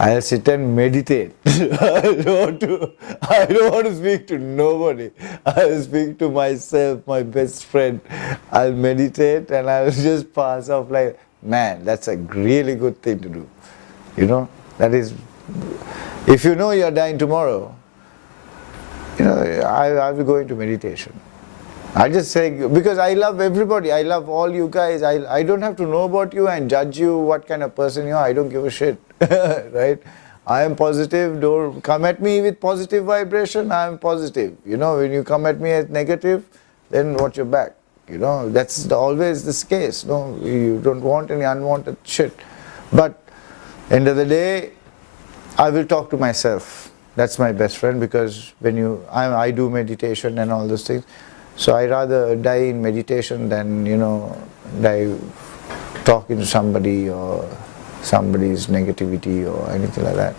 I'll sit and meditate. I don't want to speak to nobody. I'll speak to myself, my best friend. I'll meditate and I'll just pass off like, man, that's a really good thing to do. You know, that is, if you know you're dying tomorrow, you know, I will go into meditation. I just say, because I love everybody, I love all you guys, I don't have to know about you and judge you what kind of person you are, I don't give a shit, right? I am positive, don't come at me with positive vibration, I am positive. You know, when you come at me as negative, then watch your back. You know, that's always this case, no, you don't want any unwanted shit. But end of the day, I will talk to myself. That's my best friend, because when I do meditation and all those things, so I rather die in meditation than, you know, die talking to somebody or somebody's negativity or anything like that.